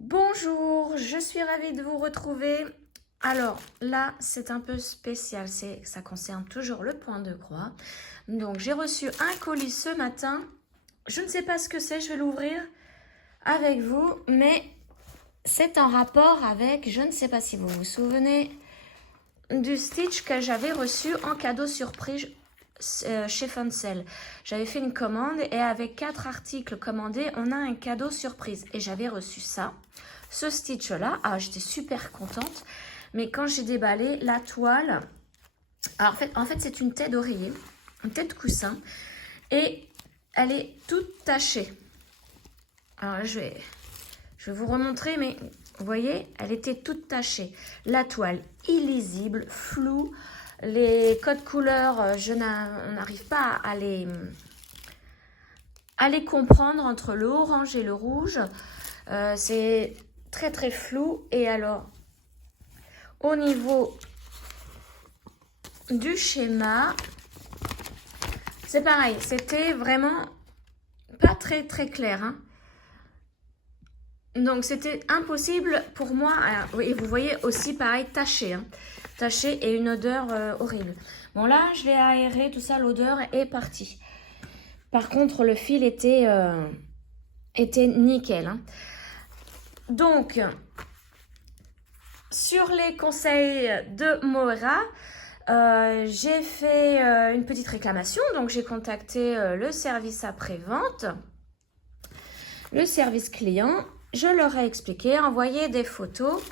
Bonjour, je suis ravie de vous retrouver. Alors là, c'est un peu spécial, ça concerne toujours le point de croix. Donc j'ai reçu un colis ce matin. Je ne sais pas ce que c'est, je vais l'ouvrir avec vous, mais c'est en rapport avec, je ne sais pas si vous vous souvenez, du Stitch que j'avais reçu en cadeau surprise chez Funcel. J'avais fait une commande et avec 4 articles commandés, on a un cadeau surprise. Et j'avais reçu ça, ce Stitch-là. Ah, j'étais super contente. Mais quand j'ai déballé la toile, alors en fait c'est une tête d'oreiller, une tête coussin. Et elle est toute tachée. Alors je vais vous remontrer, mais vous voyez, elle était toute tachée. La toile illisible, floue. Les codes couleurs, on n'arrive pas à les comprendre entre le orange et le rouge. C'est très très flou. Et alors, au niveau du schéma, c'est pareil. C'était vraiment pas très très clair, hein. Donc c'était impossible pour moi. Et vous voyez aussi pareil taché, hein, taché et une odeur horrible. Bon là je l'ai aéré, tout ça, l'odeur est partie. Par contre le fil était nickel, hein. Donc sur les conseils de Moira, j'ai fait une petite réclamation. Donc j'ai contacté le service après-vente, le service client. Je leur ai expliqué, envoyé des photos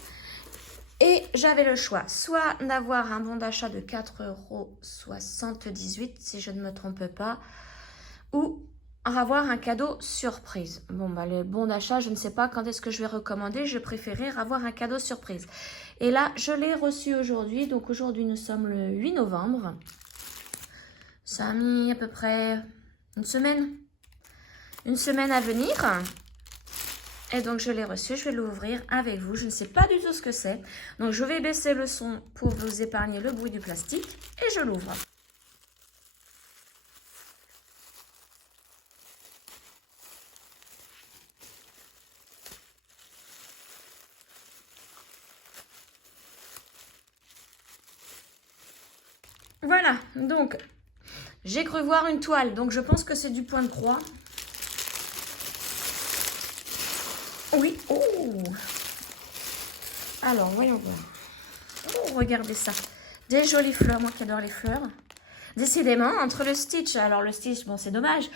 et j'avais le choix, soit d'avoir un bon d'achat de 4,78 € si je ne me trompe pas, ou avoir un cadeau surprise. Bon, bah, le bon d'achat, je ne sais pas quand est-ce que je vais recommander, je préférais avoir un cadeau surprise. Et là, je l'ai reçu aujourd'hui, donc aujourd'hui nous sommes le 8 novembre. Ça a mis à peu près une semaine à venir. Et donc je l'ai reçu, je vais l'ouvrir avec vous. Je ne sais pas du tout ce que c'est. Donc je vais baisser le son pour vous épargner le bruit du plastique. Et je l'ouvre. Voilà, donc j'ai cru voir une toile. Donc je pense que c'est du point de croix. Oui, oh! Alors, voyons voir. Oh, regardez ça. Des jolies fleurs, moi qui adore les fleurs. Décidément, entre le Stitch, alors le Stitch, bon c'est dommage,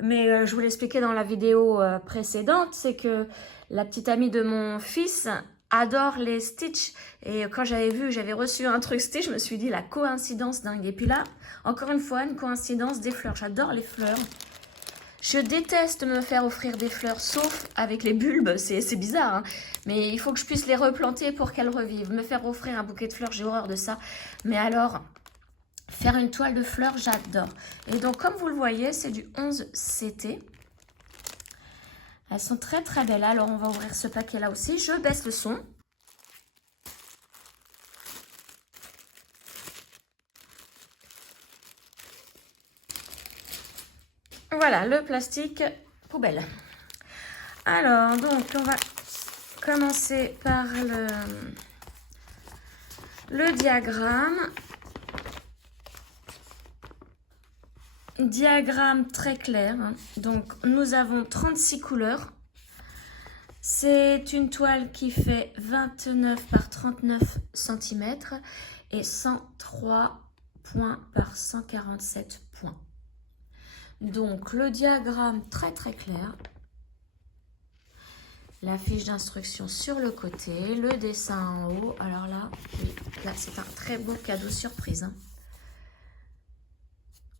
mais je vous l'expliquais dans la vidéo précédente, c'est que la petite amie de mon fils adore les Stitch. Et quand j'avais reçu un truc Stitch, je me suis dit la coïncidence dingue. Et puis là, encore une fois, une coïncidence des fleurs. J'adore les fleurs. Je déteste me faire offrir des fleurs, sauf avec les bulbes, c'est bizarre, hein, mais il faut que je puisse les replanter pour qu'elles revivent. Me faire offrir un bouquet de fleurs, j'ai horreur de ça. Mais alors, faire une toile de fleurs, j'adore. Et donc, comme vous le voyez, c'est du 11 CT. Elles sont très très belles. Alors, on va ouvrir ce paquet-là aussi. Je baisse le son. Voilà, le plastique poubelle. Alors, donc, on va commencer par le diagramme. Diagramme très clair, hein. Donc, nous avons 36 couleurs. C'est une toile qui fait 29 par 39 cm et 103 points par 147 points. Donc, le diagramme très très clair. La fiche d'instruction sur le côté, le dessin en haut. Alors là, oui, là c'est un très beau cadeau surprise, hein.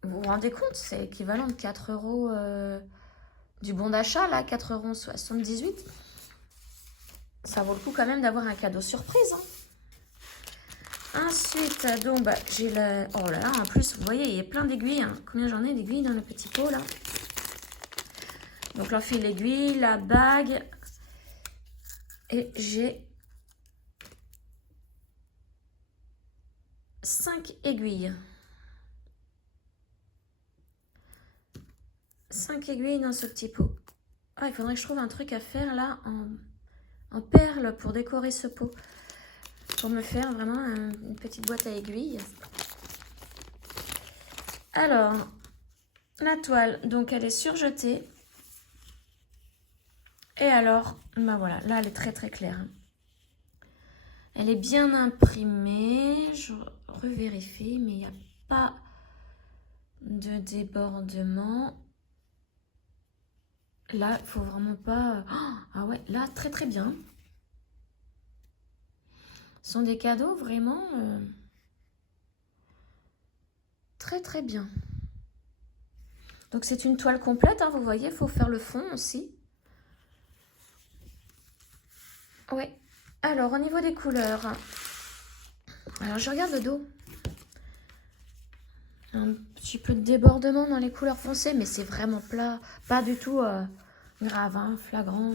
Vous vous rendez compte, c'est équivalent de 4 € du bon d'achat, là, 4,78 €. Ça vaut le coup quand même d'avoir un cadeau surprise, hein. Ensuite, donc, bah, j'ai la... Oh là là, en plus, vous voyez, il y a plein d'aiguilles, hein. Combien j'en ai d'aiguilles dans le petit pot, là? Donc, l'enfil aiguille, la bague. Et j'ai 5 aiguilles. 5 aiguilles dans ce petit pot. Ah, il faudrait que je trouve un truc à faire là en perles pour décorer ce pot. Pour me faire vraiment une petite boîte à aiguilles. Alors, la toile, donc elle est surjetée. Et alors, ben voilà, là elle est très très claire. Elle est bien imprimée. Je revérifie, mais il n'y a pas de débordement. Là, il faut vraiment pas... Ah ouais, là, très très bien. Ce sont des cadeaux vraiment très très bien. Donc c'est une toile complète, hein, vous voyez, il faut faire le fond aussi. Oui. Alors, au niveau des couleurs, alors je regarde le dos. Un petit peu de débordement dans les couleurs foncées, mais c'est vraiment plat, pas du tout grave, hein, flagrant.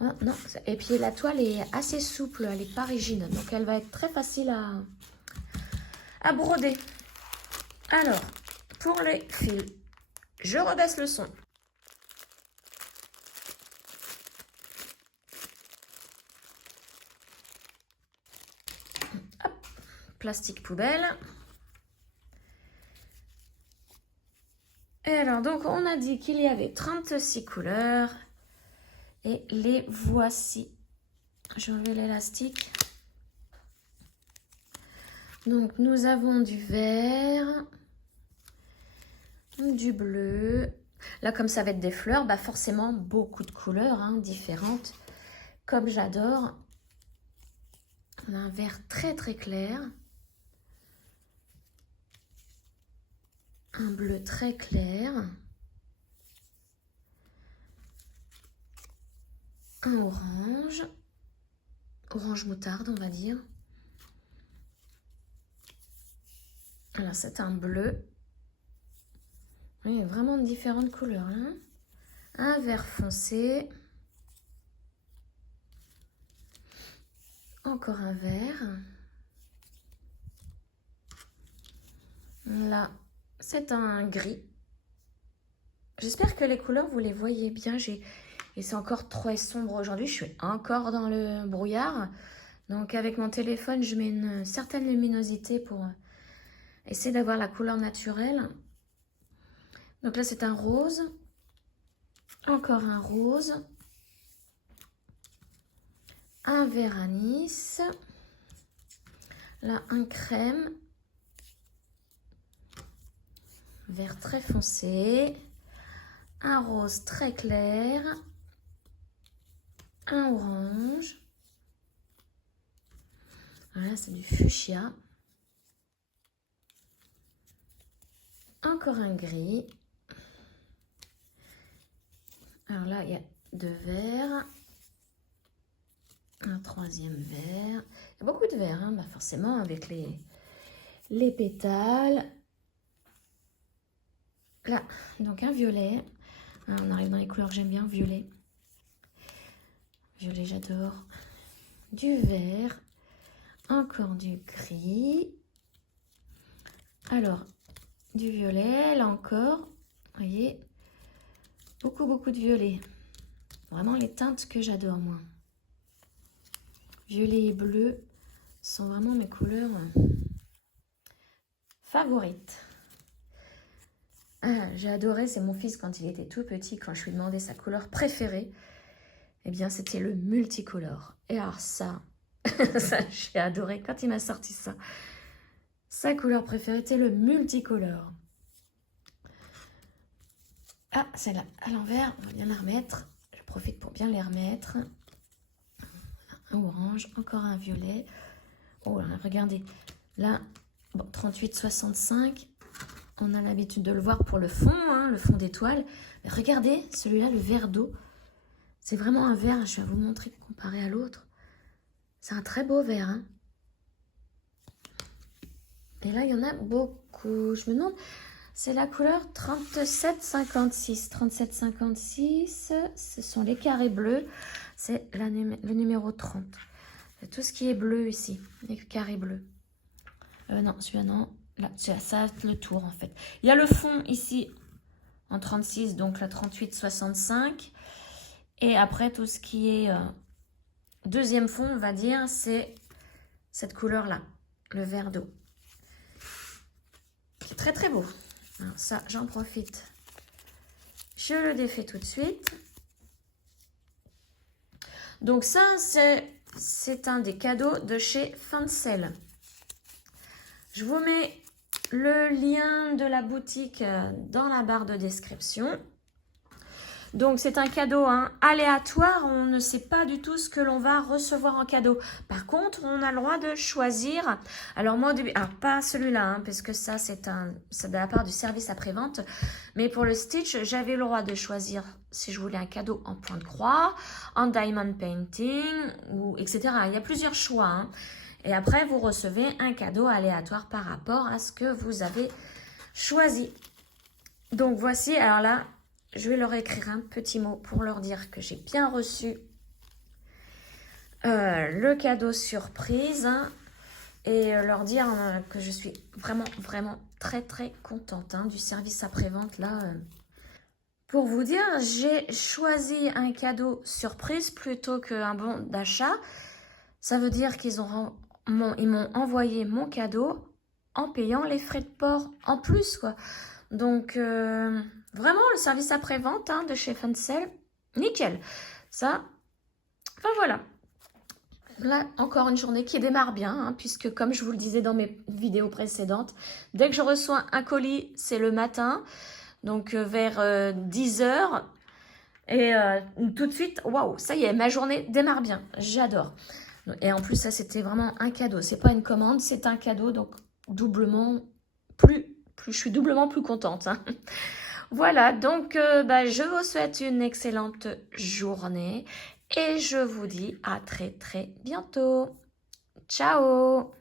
Ah, non. Et puis la toile est assez souple, elle n'est pas rigide, donc elle va être très facile à broder. Alors, pour les fils, je rebaisse le son. Hop, plastique poubelle. Et alors, donc, on a dit qu'il y avait 36 couleurs. Et les voici. Je enlève l'élastique. Donc, nous avons du vert, du bleu. Là, comme ça va être des fleurs, bah forcément, beaucoup de couleurs hein, différentes. Comme j'adore. On a un vert très, très clair. Un bleu très clair. Un orange. Orange moutarde, on va dire. Alors, c'est un bleu. Oui, vraiment de différentes couleurs. Hein. Un vert foncé. Encore un vert. Là, c'est un gris. J'espère que les couleurs, vous les voyez bien. Et c'est encore très sombre aujourd'hui. Je suis encore dans le brouillard. Donc, avec mon téléphone, je mets une certaine luminosité pour essayer d'avoir la couleur naturelle. Donc là, c'est un rose. Encore un rose. Un vert anis. Là, un crème. Vert très foncé. Un rose très clair. Un orange. Voilà, c'est du fuchsia. Encore un gris. Alors là, il y a deux verts. Un troisième vert. Il y a beaucoup de verts, hein, bah forcément, avec les pétales. Là, donc un violet. On arrive dans les couleurs que j'aime bien, violet. Violet, j'adore. Du vert. Encore du gris. Alors, du violet, là encore. Vous voyez, beaucoup de violet. Vraiment les teintes que j'adore, moi. Violet et bleu sont vraiment mes couleurs favorites. Ah, j'ai adoré, c'est mon fils quand il était tout petit, quand je lui demandais sa couleur préférée, eh bien c'était le multicolore. Et alors ça, ça j'ai adoré quand il m'a sorti ça. Sa couleur préférée était le multicolore. Ah, celle-là à l'envers, on va bien la remettre. Je profite pour bien les remettre. Un orange, encore un violet. Oh là, regardez, là, bon, 38,65. On a l'habitude de le voir pour le fond, hein, le fond d'étoile. Mais regardez, celui-là, le vert d'eau. C'est vraiment un vert, je vais vous montrer comparé à l'autre. C'est un très beau vert. Hein. Et là, il y en a beaucoup. Je me demande, c'est la couleur 37,56. 37,56, ce sont les carrés bleus. C'est le numéro 30. Tout ce qui est bleu ici, les carrés bleus. Non, celui-là, non. Là, ça a le tour, en fait. Il y a le fond ici en 36, donc la 38,65. Et après, tout ce qui est deuxième fond, on va dire, c'est cette couleur-là, le vert d'eau. Qui est très très beau. Alors ça, j'en profite. Je le défais tout de suite. Donc ça, c'est un des cadeaux de chez Fancel. Je vous mets le lien de la boutique dans la barre de description. Donc c'est un cadeau aléatoire, on ne sait pas du tout ce que l'on va recevoir en cadeau. Par contre, on a le droit de choisir. Alors moi au début, alors pas celui-là, parce que ça c'est de la part du service après-vente. Mais pour le Stitch, j'avais le droit de choisir si je voulais un cadeau en point de croix, en diamond painting, ou etc. Il y a plusieurs choix. Et après, vous recevez un cadeau aléatoire par rapport à ce que vous avez choisi. Donc voici, alors là, je vais leur écrire un petit mot pour leur dire que j'ai bien reçu le cadeau surprise et leur dire que je suis vraiment très contente du service après-vente là. Pour vous dire, j'ai choisi un cadeau surprise plutôt qu'un bon d'achat. Ça veut dire qu'ils m'ont envoyé mon cadeau en payant les frais de port en plus, quoi. Donc, vraiment, le service après-vente de chez Fancel, nickel. Ça, enfin voilà. Là, encore une journée qui démarre bien, puisque comme je vous le disais dans mes vidéos précédentes, dès que je reçois un colis, c'est le matin, donc vers 10 h. Et tout de suite, waouh, ça y est, ma journée démarre bien. J'adore. Et en plus, ça, c'était vraiment un cadeau. C'est pas une commande, c'est un cadeau, donc doublement je suis doublement plus contente. Voilà, donc je vous souhaite une excellente journée et je vous dis à très bientôt. Ciao!